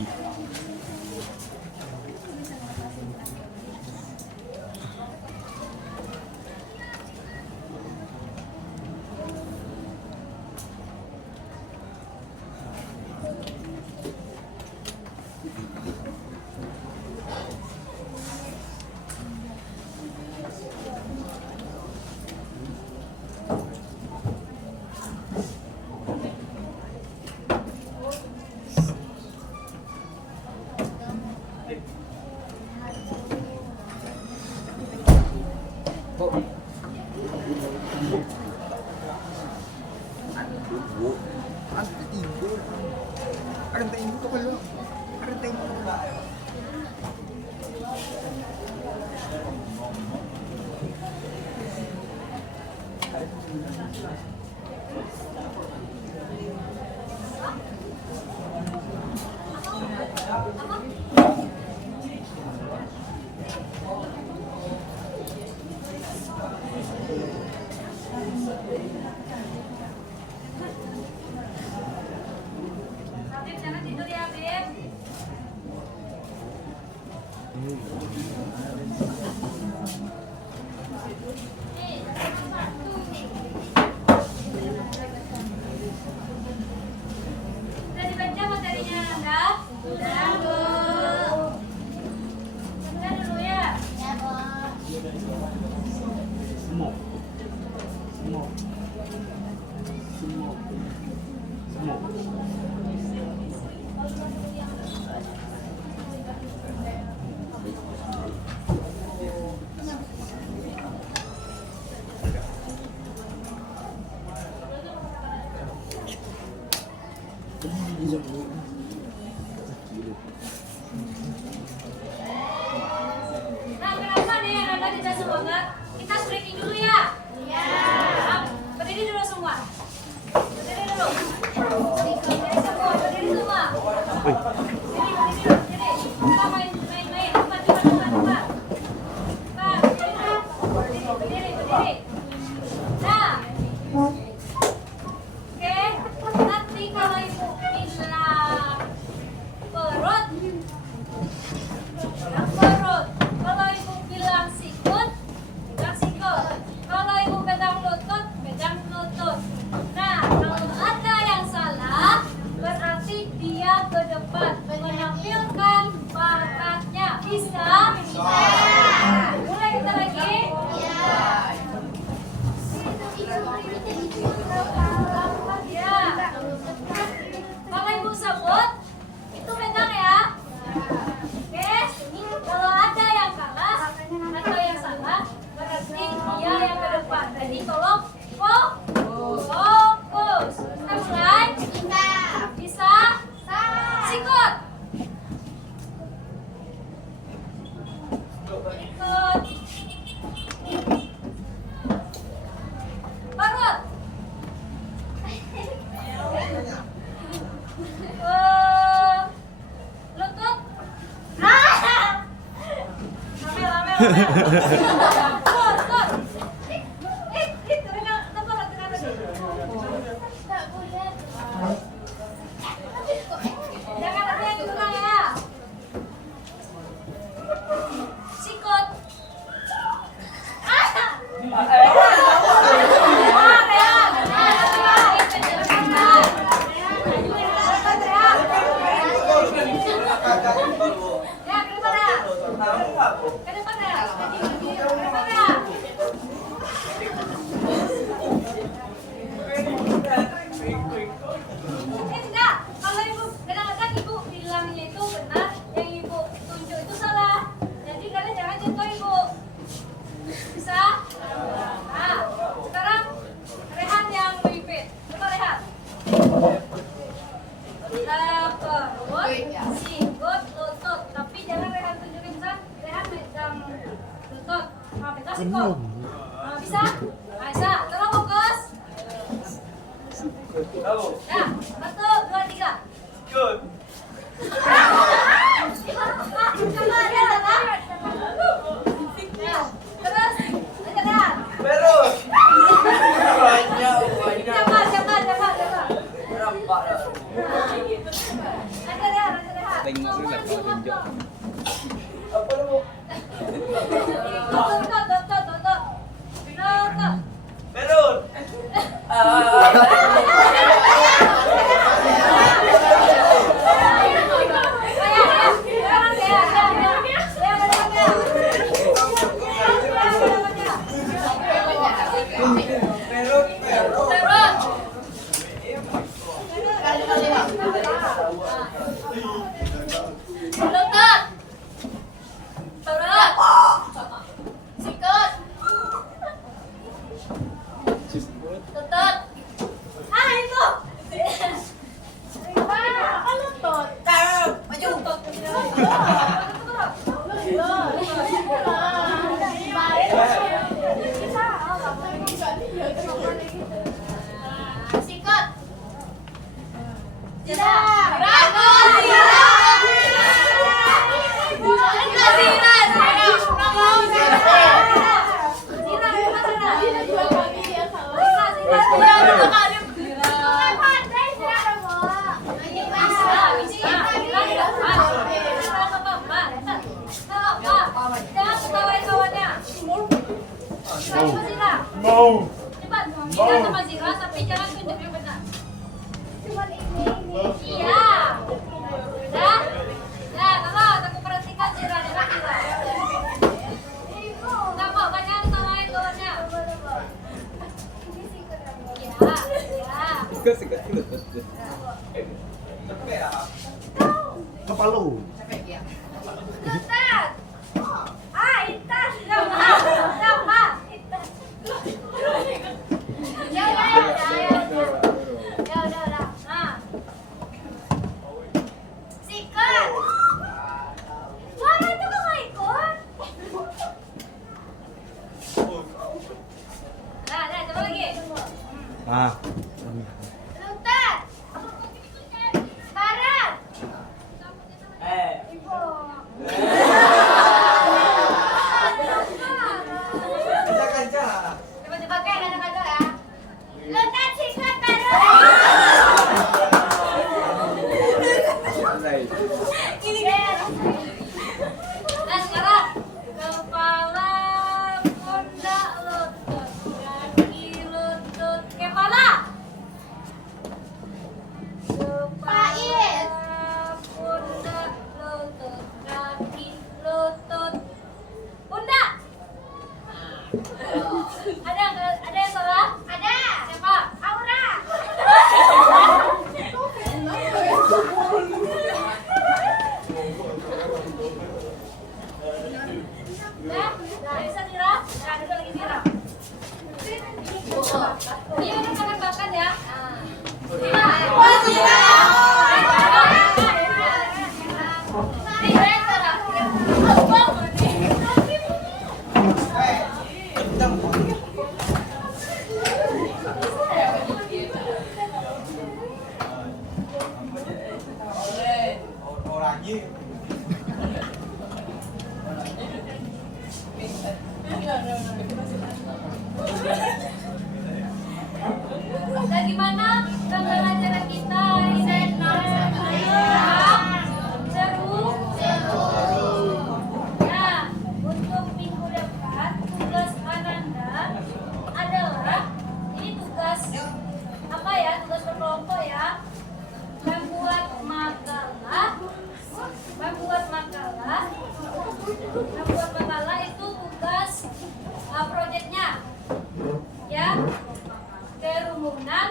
Ih. Kok ada ibu? Ada ibu ka pala? Ada ibu ka pala? Habib, jangan tidur ya, Habib. Nih, satu. Udah dibaca materinya, Anda? Udah, Bu. Udah dulu ya. Ya, Bu. Semua. Semua. Semua. Semua. Nah, kenapa nih yang Anda tidak semangat? Kita stretching dulu ya. Iya. Berdiri dulu semua. Berdiri dulu. Berdiri semua. Berdiri semua. Berdiri. Kita main. Cepat. Berdiri. Nah. Oke. Nanti kalau ibu bilang perut. Kalau ibu bilang sikut, pegang sikut. Kalau ibu pegang lutut, pegang lutut. Nah, kalau ada yang salah, berarti dia ke depan menampilkan bakatnya. Bisa? Bisa. Mulai kita lagi. Ya. Kalau ibu sebut, itu pegang ya. Oke, kalau ada yang kalah atau yang salah, berarti dia yang ke depan. Jadi tolong fokus. Kita mulai. Bisa? Sikut. Ikut. Parut. Lutut. Jangan ada yang kurang ya. Sikut. Ya, ke depan ya. Ke depan ya. Ke depan ya. Enggak. Kalau ibu kadang-kadang ibu bilangnya itu benar, yang ibu tunjuk itu salah. Jadi kalian jangan contoh ibu. Bisa? Nah, sekarang Rehan yang memimpin. Coba Rehan. Perut, sikut, lutut. Tapi jangan Rehan tunjukin kan. Rehan megang lutut. Nah, pegang sikut. Nah, bisa? Nah, bisa. Tolong fokus. Ya, 1, 2, 3. Coba ada salah. Ya, terus lanjut ya. Coba. Lanjut ya. Thank Apa lu? Merun. Mau. Cepat, ingat sama Zira, tapi jangan tunjuk yang benar. Iya. Dah, kalau aku perhatikan Zira dan Zira. Nggak mau banyak salahin kawannya. Iya. Kepala. Lutat. Intan. Nama. Intan. Ya udah. Nah. Sikat. Suara itu kok nggak ikut? Nah, coba lagi. Ah. Lutat. Barat. Ibu. Coba kayak kata-kata ya. Lutat sikat barat. Nah sekarang kepala, pundak, lutut, kaki, lutut, kepala. Kepala, pundak, lutut, kaki, lutut, pundak. Ada yang salah? Ada. Siapa? Aura. Nah, bisa Zira? Nah, duduk lagi Zira. Ini minum makan ya. Zira. Zira. Orangnya. Nah, gimana pembelajaran kita ini? Seru? Nah, untuk minggu depan tugas Ananda adalah ini tugas apa ya? Tugas berkelompok ya. Membuat makalah itu tugas proyeknya ya, kerumunan,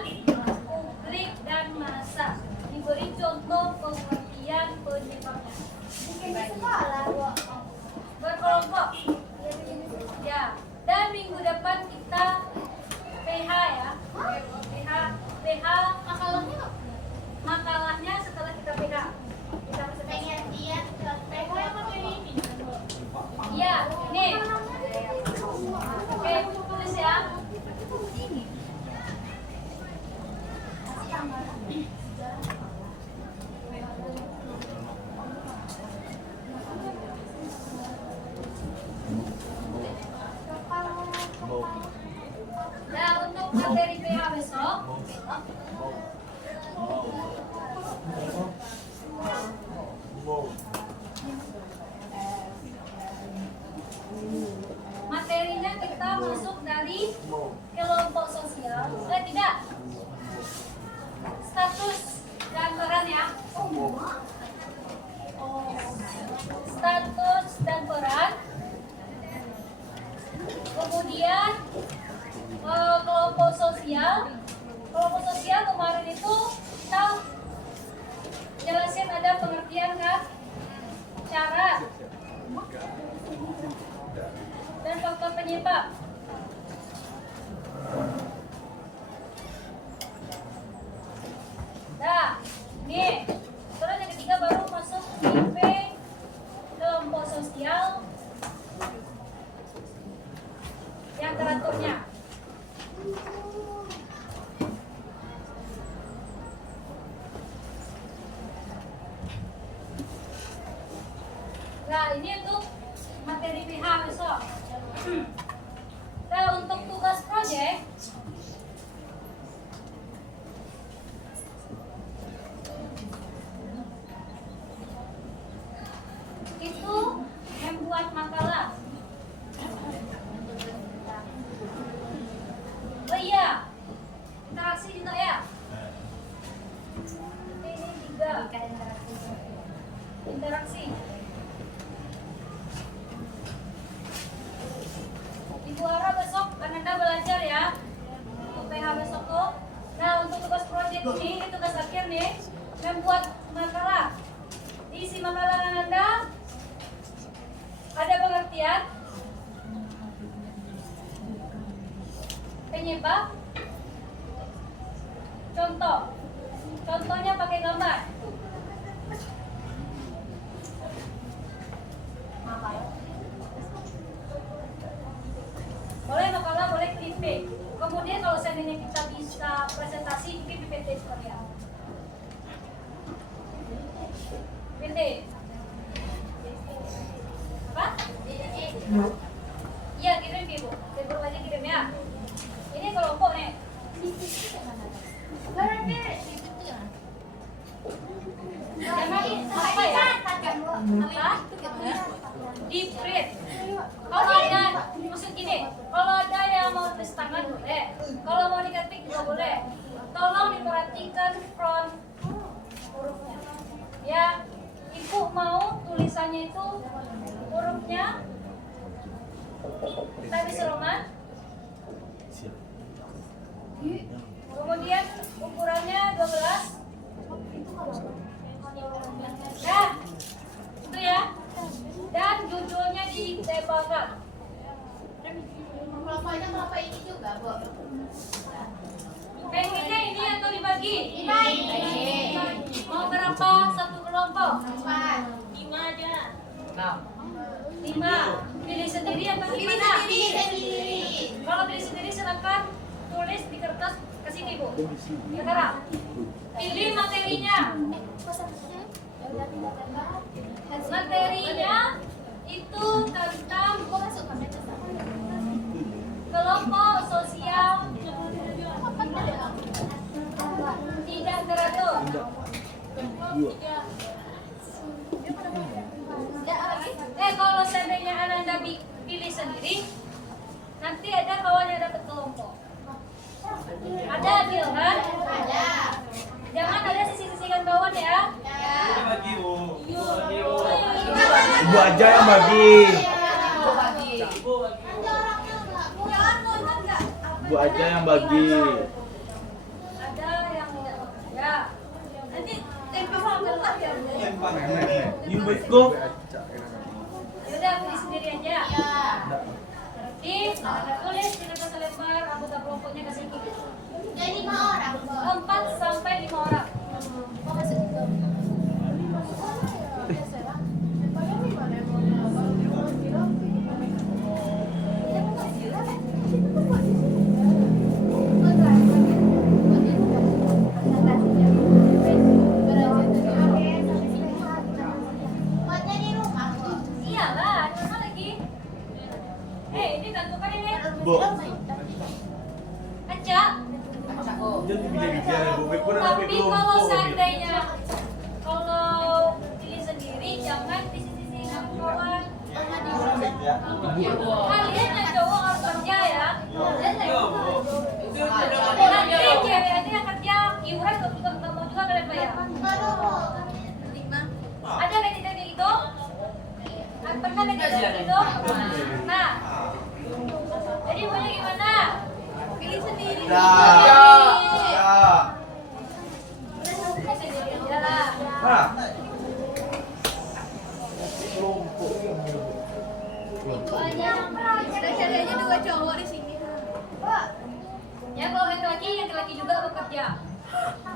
publik dan massa, diberi contoh pengertian penyebabnya. Berkelompok ya, dan minggu depan kita PH ya, PH makalahnya setelah kita PH. Kita pengen lihat PH yang pakai ini. Iya, nih. Oke, tulis ya. Nah, untuk materi PH besok Kemudian kelompok sosial. Kelompok sosial kemarin itu kita jelasin ada pengertian kan, syarat dan faktor penyebab. Nah, nih, terus yang ketiga baru masuk IP kelompok sosial yang teraturnya. Nah, ini untuk materi PH besok. Nah, untuk tugas proyek itu membuat makalah. Oh iya, interaksi juga ya. Ini 3 interaksi. Ibu Ara besok Ananda belajar ya untuk PH besok tuh. Nah, untuk tugas proyek ini tugas akhir nih, membuat makalah. Di isi makalah Ananda ada pengertian, penyebab, contoh. Contohnya pakai gambar. Boleh makalah, boleh clipping. Kemudian kalau seandainya kita bisa presentasi, mungkin PPT sekalian. PPT. Apa? Iya, kirim Ibu. Ibu aja kirim ya. Ini kelompok nih. Apa ya? Apa? Di print. Kalau ada, maksud gini, kalau ada yang mau tulis tangan boleh, kalau mau diketik juga boleh. Tolong diperhatikan front hurufnya. Ya, Ibu mau tulisannya itu hurufnya Times Roman. Kemudian ukurannya 12. Nah, itu ya. Dan judulnya ditebalkan. Kelompok ini juga, Bu. Pengennya ini atau dibagi? Dibagi. Mau berapa satu kelompok? 4. 5 aja. 6. 5. Pilih sendiri atau gimana? Sendiri. Kalau pilih sendiri silakan tulis di kertas ke sini, Bu. Sekarang pilih materinya. Materinya itu tentang kelompok sosial tidak teratur. Kalau seandainya Ananda pilih sendiri, nanti ada kawannya dapat kelompok. Ada adil kan? Ada. Jangan ada sisi-sisikan kawan ya. Kita bagi, Bu. Ibu aja yang bagi. Ibu aja yang bagi. Ada yang tidak ya. Nanti tempo sama ya. You bet go. Yaudah, pilih sendiri aja. Iya. Di tulis di kertas lebar anggota kelompoknya kasih gitu. Jadi 5 orang, Bu. 4 sampai 5 orang. Buatnya di rumah, Bu. Iyalah, di mana lagi? Ini tentukan ini. Bu. Aja. Jadi bilang-bilang Bu, baik pun ada Tapi kalau seandainya kalau pilih sendiri jangan di sisi kawan. Kalian yang cowok harus kerja ya. Nanti cewek aja yang kerja iuran nggak mau juga kalian bayar. Ada nggak tidak kayak gitu? Pernah nggak tidak kayak gitu? Nah, Jadi maunya gimana? Pilih sendiri. Ya. Pilih sendiri aja lah. Nah. Itu aja. Kita cari aja 2 cowok di sini. Ya kalau laki-laki juga bekerja.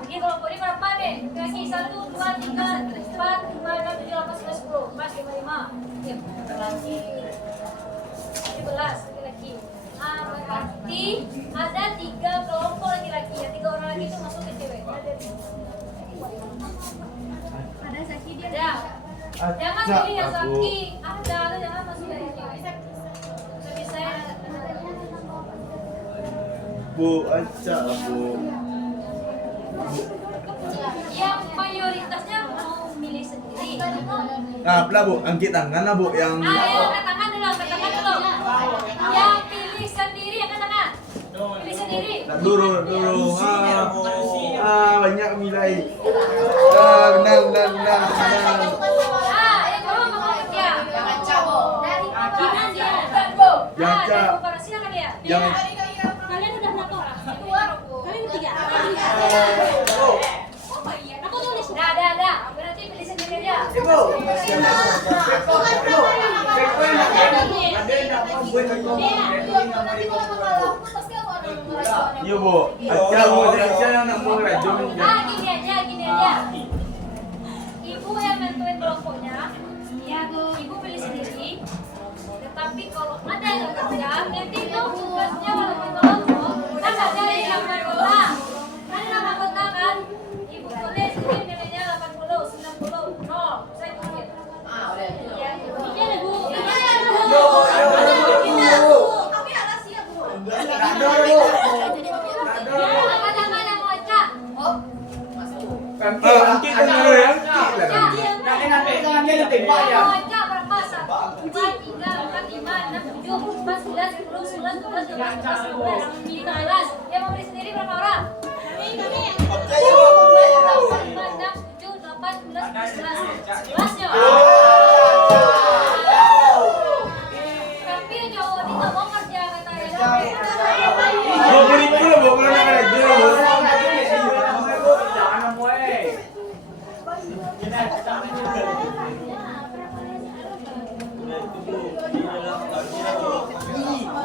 Jadi kelompok ini berapa deh? Laki 1, 2, 3, 4, 5, 6, 7, 8, 9, 10. Mas 5. Ya, laki 17 laki-laki. Berarti ada 3 kelompok laki-laki. Ya 3 orang laki itu masuk ke cewek. Ada Zaki dia. Ada. Jangan pilih yang laki. Ada, jangan masuk ke cewek. Bisa ya. Bu, aja bu. Yang mayoritasnya mau milih sendiri. Nah, lah bu, angkat tangan lah bu yang. Ayo, angkat tangan dulu, angkat tangan dulu. Yang pilih sendiri, angkat tangan. Pilih sendiri. Dulu. Banyak nilai. Nang. Yang cowok mau kerja. Jangan cowok. Gimana dia? Bu. Yang Ada cowok. komparasi nggak kalian? Yang Kalian udah berapa orang? 2. Kalian 3. Aku tulis. Ada. Berarti pilih sendiri aja. Ibu. Iya bu, aja bu, aja yang nak mau rajin. Gini aja. Ibu yang nentuin kelompoknya. Ya, ibu pilih sendiri. Tetapi kalau ada yang kerja, nanti itu tugasnya walaupun kelompok, kan ada yang 80. Kan ada anggota kan? Ibu tulis ini nilainya 80, 90, 0. Saya tulis. Ya, ini ada bu. Kami ada siap bu. Apa nama yang mau acak? Angkat tangan ya. Mau acak berapa? 1, 2, 3, 4, 5, 6, 7, 8, 9, 10, 11, 12, 13, 14, 15. Yang mau beli sendiri berapa orang? Kami. 5, 6, 7, 8, 9, 11. 11 ya? Tapi yang cowok ini nggak mau kerja katanya. Bu, beri dulu bu, kalau nak rajin bu.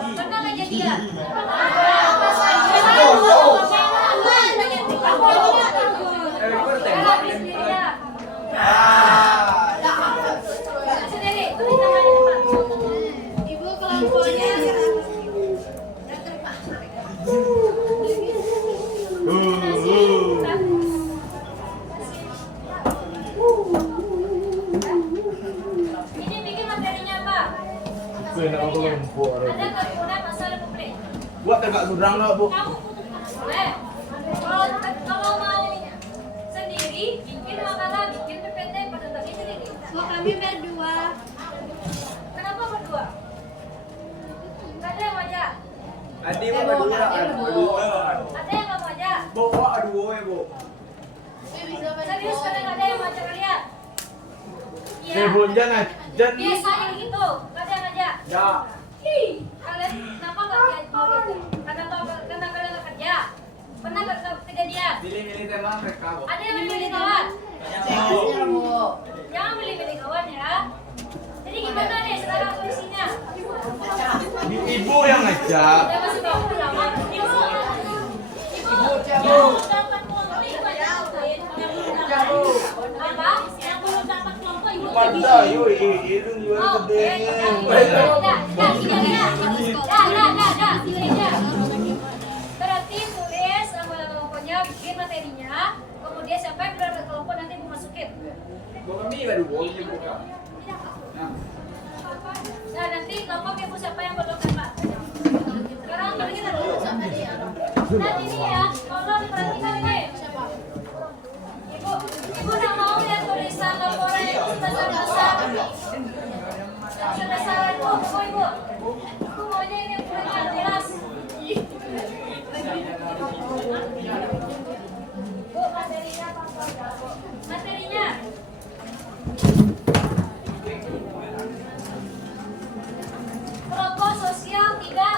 Pernah nggak jadian? Sendiri, tulis tangan di depan. Ibu kelompoknya Ini bikin materinya apa? Nak apa kelompok? Ada kerukunan masalah publik. Buat tegak surang lah bu. Kamu boleh. Kalau mau sendiri, bikin makalah, bikin PPT, presentasi sendiri. kok kami berdua. Kenapa berdua? Gak ada yang wajah. Adi mau berdua. Ada yang nggak wajah. Bu, aduh ya bu. Serius kadang ada yang wajah kalian. Iya. Bu, jangan. Biasanya gitu. Gak ada yang wajah. Ya. Kalian kenapa nggak mau gitu? Karena kalian nggak kerja. Pernah nggak kejadian? Pilih-pilih tema mereka bu. Ada yang milih kawan. Ceknya bu. Jangan milih kawan ya. Jadi gimana nih sekarang solusinya? Ibu yang ngajak. Saya masih tahu pertama. Ibu. Apa? Yang belum dapat kelompok ibu. Pandai, yuk, itu jual gede. Berarti tulis anggota kelompoknya, bikin materinya, kemudian siapa yang berada kelompok nanti ibu masukin. Bu kami baru boleh buka. Nah nanti kelompok ibu siapa yang berdokan pak? Sekarang balik kita dulu. Nanti ini ya, kalau diperhatikan ini. Ibu udah mau lihat tulisan laporan itu dasar-dasar. Dasar-dasar ibu. Ibu maunya ini ukuran jelas. Bu, materinya apa? Materinya. Protokol sosial tidak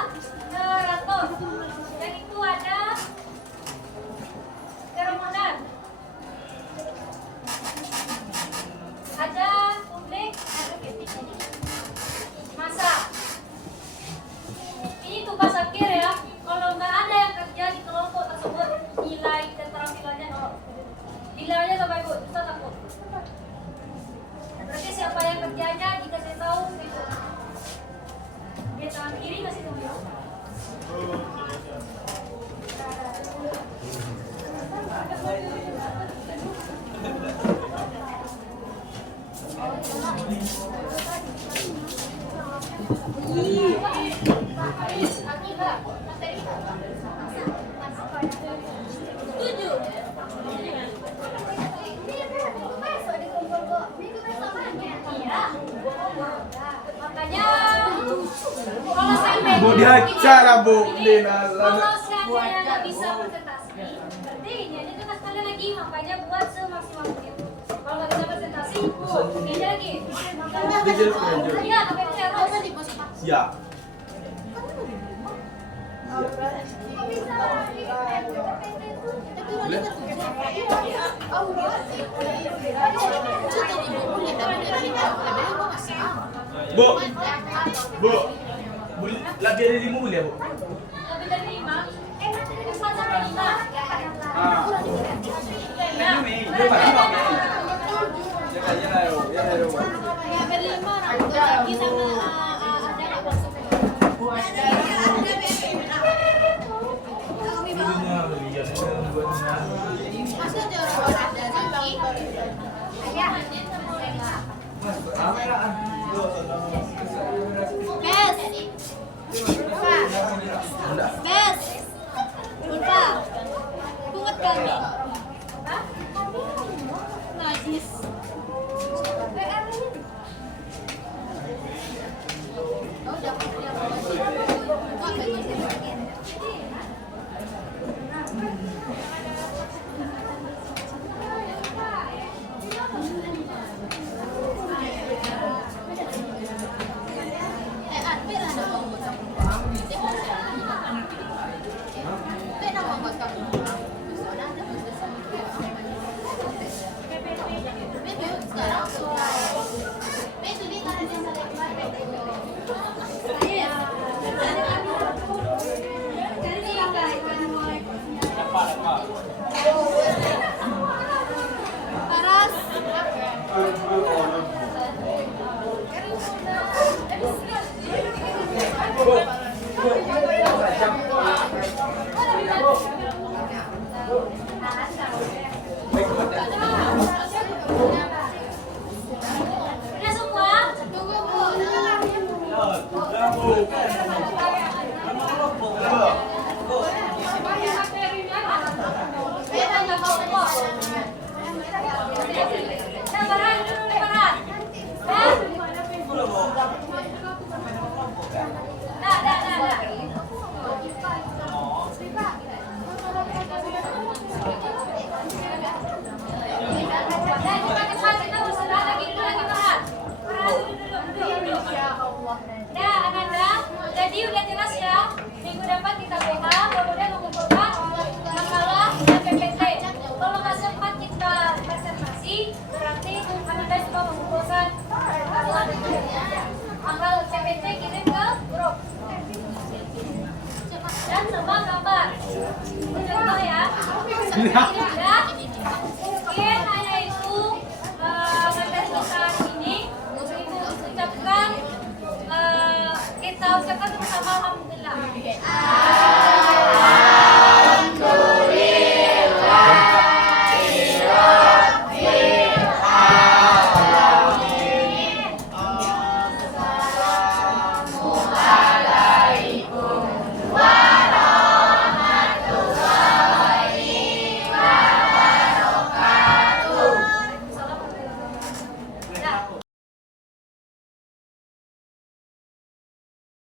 tangan kiri kasih tunjuk. Tujuh. Iya. Makanya kalau sampai Bu diacara Bu Lina. kalau seandainya nggak bisa presentasi, berarti ini aja tuh sekali lagi makanya buat semaksimal mungkin. Kalau nggak bisa presentasi, ini aja lagi. Iya, tapi itu harus. Siap. Bu, Bu, Bu, lagi ada 5 boleh Bu? Lebih dari 5. 4 sampai 5. Ah. Udah semua? Nah, Ananda, jadi udah jelas ya. Minggu depan kita BH, kemudian mengumpulkan makalah dan PPT. Kalau nggak sempat kita presentasi, berarti Ananda juga mengumpulkan amal PPT kirim ke grup. Dan sama gambar. Itu contoh ya. Ya. Mungkin hanya itu materi kita ini. Ibu ucapkan kita ucapkan bersama alhamdulillah.